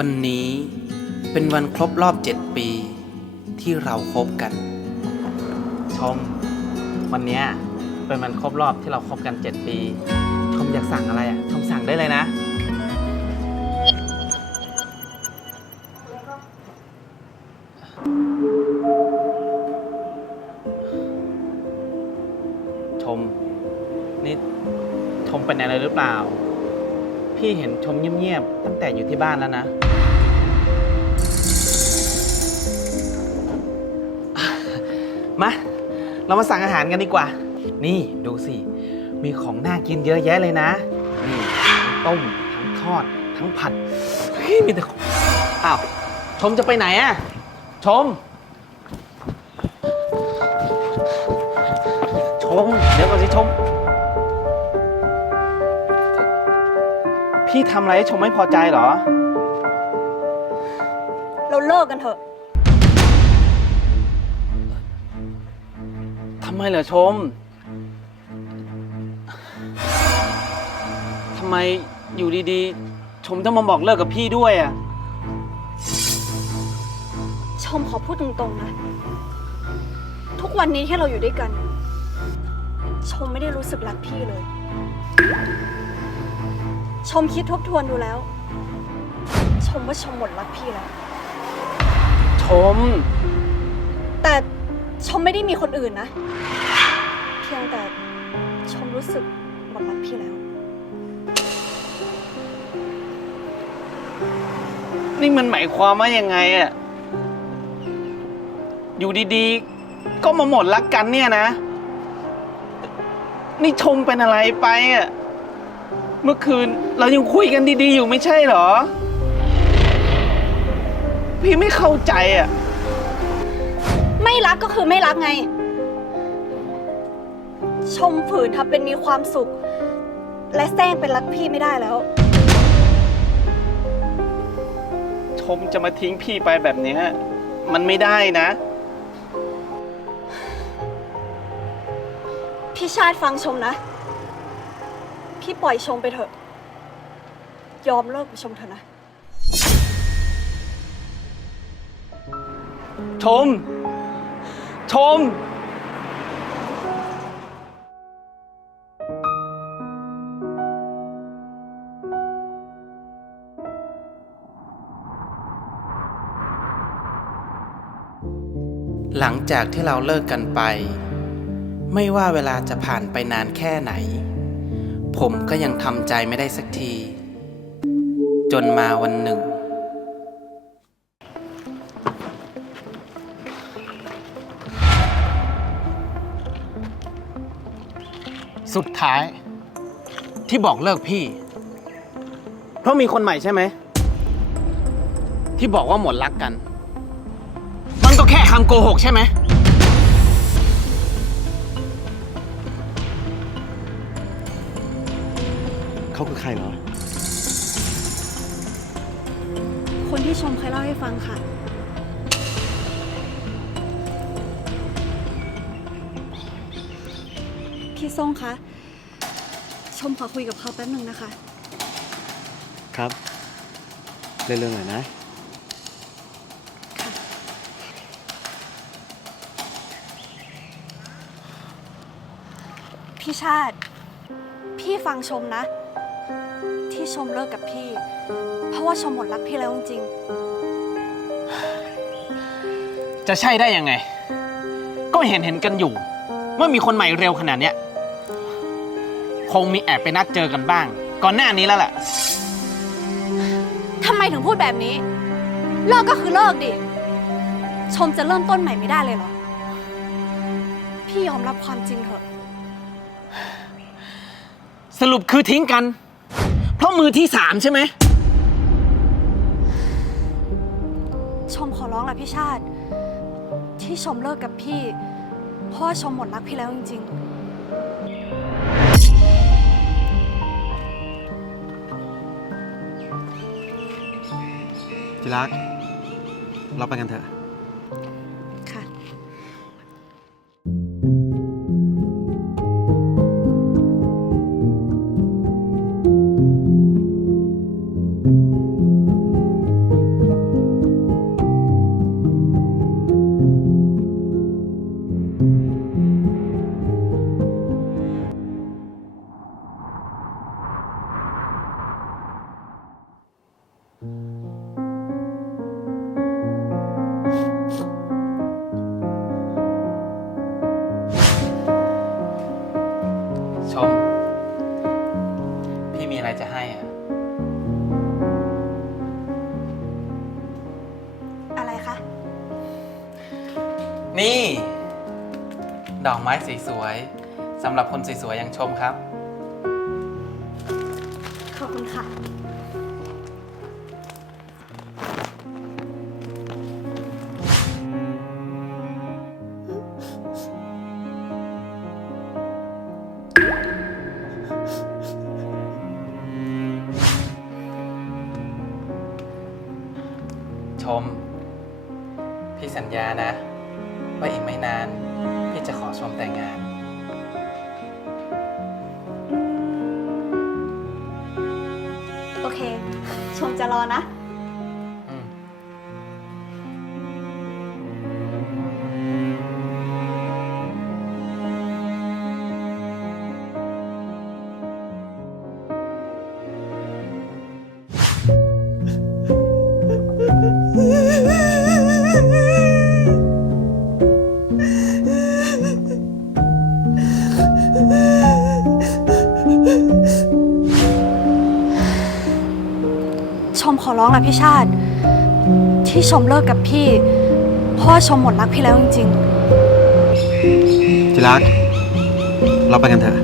วันนี้เป็นวันครบรอบเจ็ดปีที่เราคบกัน ชม วันเนี้ยเป็นวันครบรอบที่เราคบกัน 7 ปี ชมอยากสั่งอะไรอะ ชมสั่งได้เลยนะ ชม นี่ ชมเป็นอะไรหรือเปล่า พี่เห็นชมเงียบๆตั้งแต่อยู่ที่บ้านแล้วนะ เรามาสั่งอาหารกันดีกว่า นี่ดูสิ มีของน่ากินเยอะแยะเลยนะนี่ทั้งต้ม ทั้งทอด ทั้งผัดเฮ้ยมีแต่ของอ้าวชมจะไปไหนอะชม ชม เดี๋ยวก่อนสิชม พี่ทำอะไรให้ชมไม่พอใจเหรอ เราเลิกกันเถอะ ไมเหรอชม ทำไมอยู่ดีๆ ชมต้องมาบอกเลิกกับพี่ด้วยอะ ชมขอพูดตรงๆนะ ทุกวันนี้ที่เราอยู่ด้วยกัน ชมไม่ได้รู้สึกรักพี่เลย ชมคิดทบทวนดูแล้ว ชมว่าชมหมดรักพี่แล้ว ชม แต่ ชมไม่ได้มีคนอื่นนะ เพียงแต่ชมรู้สึกหมดรักพี่แล้ว นี่มันหมายความว่ายังไงอะอยู่ดีๆ ก็มาหมดรักกันเนี่ยนะ นี่ชมเป็นอะไรไปอะเมื่อคืนเรายังคุยกันดีๆ อยู่ไม่ใช่เหรอ พี่ไม่เข้าใจอะ ไม่รักก็คือไม่รักไง ชมฝืนทำเป็นมีความสุข และแซงเป็นรักพี่ไม่ได้แล้ว ชมจะมาทิ้งพี่ไปแบบเนี้ยมันไม่ได้นะ พี่ชาติฟังชมนะ พี่ปล่อยชมไปเถอะ ยอมเลิกกับชมเถอะนะ ชม ชม หลังจากที่เราเลิกกันไป ไม่ว่าเวลาจะผ่านไปนานแค่ไหน ผมก็ยังทำใจไม่ได้สักที จนมาวันหนึ่ง สุดท้าย ที่บอกเลิกพี่ เพราะมีคนใหม่ใช่ไหม ที่บอกว่าหมดรักกัน มันก็แค่คำโกหกใช่ไหม เขาคือใครเหรอ คนที่ชมเคยเล่าให้ฟังค่ะ พี่ส้งคะ ชมขอคุยกับเขาแป๊บหนึ่งนะคะ ครับเรื่องหน่อยนะ พี่ชาติ พี่ฟังชมนะ ที่ชมเลิกกับพี่ เพราะว่าชมหมดรักพี่แล้วจริงจะใช่ได้ยังไง ก็เห็นเห็นกันอยู่ เมื่อมีคนใหม่เร็วขนาดเนี้ยค งมีแอบไปนัดเจอกันบ้าง ก่อนหน้านี้แล้วแหละๆทำไมถึงพูดแบบนี้ เลิกก็คือเลิกดิ ชมจะเริ่มต้นใหม่ไม่ได้เลยเหรอ พี่ยอมรับความจริงเถอะ สรุปคือทิ้งกัน เพราะมือที่สามใช่ไหม ชมขอร้องละพี่ชาติ ที่ชมเลิกกับพี่ เพราะว่าชมหมดรักพี่แล้วจริง จิรัก เราไปกันเถอะ ดอกไม้สวยๆสำหรับคนสวยๆอย่างชมครับ ขอบคุณค่ะ ชม พี่สัญญานะ ว่าอีกไม่นานพี่ จะขอชมแต่งงาน โอเค ชมจะรอนะ อร้องละพี่ชาติ ที่ชมเลิกกับพี่เพราะว่อชมหมดรักพี่แล้วจริงจิรัก เราไปกันเถอะ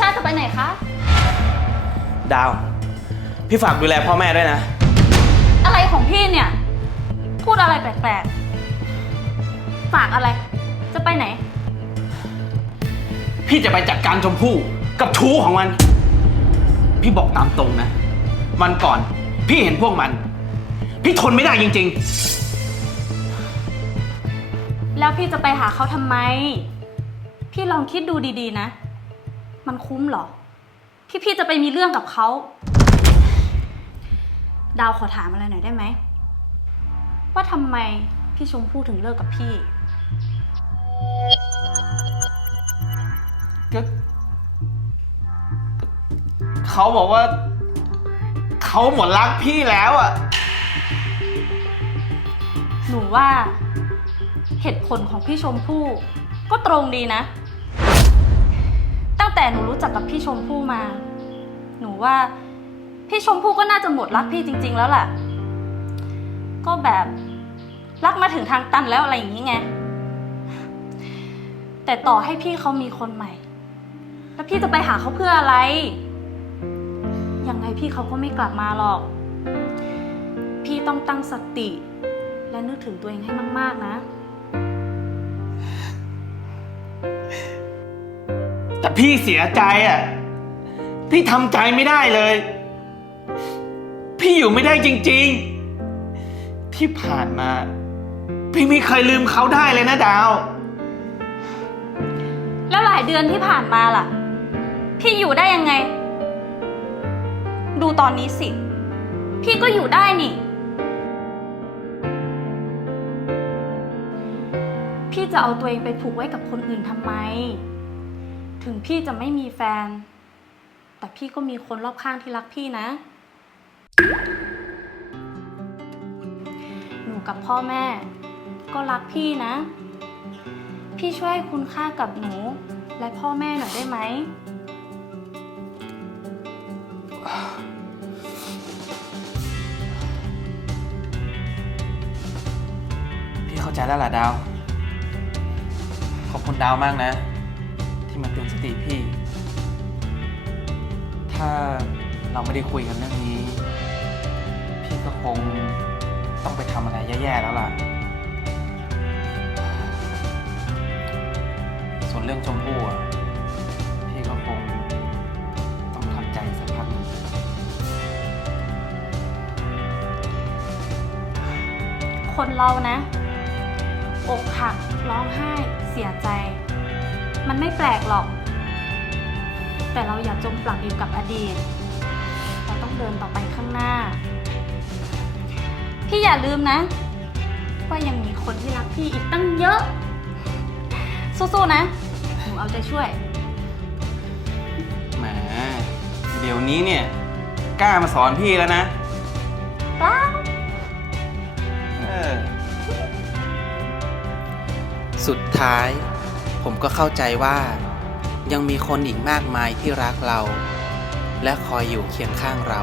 ชาติจะไปไหนคะ ดาว พี่ฝากดูแลพ่อแม่ด้วยนะ อะไรของพี่เนี่ย พูดอะไรแปลกๆ ฝากอะไร จะไปไหน พี่จะไปจัดการชมพู่กับชู้ของมัน พี่บอกตามตรงนะ วันก่อนพี่เห็นพวกมัน พี่ทนไม่ได้จริง แล้วพี่จะไปหาเขาทำไม พี่ลองคิดดูดีๆนะ มันคุ้มเหรอ ที่พี่จะไปมีเรื่องกับเขา ดาวขอถามอะไรหน่อยได้ไหม ว่าทำไมพี่ชมพู่ถึงเลิกกับพี่ๆก็เขาบอกว่า เขาหมดรักพี่แล้วอะ หนูว่า เหตุผลของพี่ชมพู่ก็ตรงดีนะตั้ง แต่หนูรู้จักกับพี่ชมพู่มา หนูว่า พี่ชมพู่ก็น่าจะหมดรักพี่จริง ๆ แล้วแหละก็แบบรักมาถึงทางตันแล้วอะไรอย่างนี้ไง แต่ต่อให้พี่เขามีคนใหม่ แล้วพี่จะไปหาเขาเพื่ออะไร ยังไงพี่เขาก็ไม่กลับมาหรอก พี่ต้องตั้งสติ และนึกถึงตัวเองให้มาก ๆ นะ แต่พี่เสียใจอะ พี่ทำใจไม่ได้เลย พี่อยู่ไม่ได้จริง ๆ ที่ผ่านมา พี่ไม่เคยลืมเขาได้เลยนะดาว แล้วหลายเดือนที่ผ่านมาล่ะ พี่อยู่ได้ยังไง ดูตอนนี้สิ พี่ก็อยู่ได้นี่ พี่จะเอาตัวเองไปผูกไว้กับคนอื่นทำไม ถึงพี่จะไม่มีแฟน แต่พี่ก็มีคนรอบข้างที่รักพี่นะ หนูกับพ่อแม่ ก็รักพี่นะ พี่ช่วยให้คุณค่ากับหนู และพ่อแม่หน่อยได้ไหม พี่เข้าใจแล้วล่ะดาว ขอบคุณดาวมากนะ ปกติพี่ ถ้าเราไม่ได้คุยกันเรื่องนี้ พี่ก็คงต้องไปทำอะไรแย่ๆแล้วล่ะ ส่วนเรื่องชมพู่อะพี่ก็คงต้องทำใจสักพักหนึ่งคนเรานะอกหักร้องไห้เสียใจ มันไม่แปลกหรอก แต่เราอย่าจมปลักอยู่กับอดีต เราต้องเดินต่อไปข้างหน้า พี่อย่าลืมนะ ว่ายังมีคนที่รักพี่อีกตั้งเยอะ สู้ๆนะ หนูเอาใจช่วย แหม เดี๋ยวนี้เนี่ย กล้ามาสอนพี่แล้วนะเปล่าเออ สุดท้าย ผมก็เข้าใจว่า ยังมีคนอีกมากมายที่รักเรา และคอยอยู่เคียงข้างเรา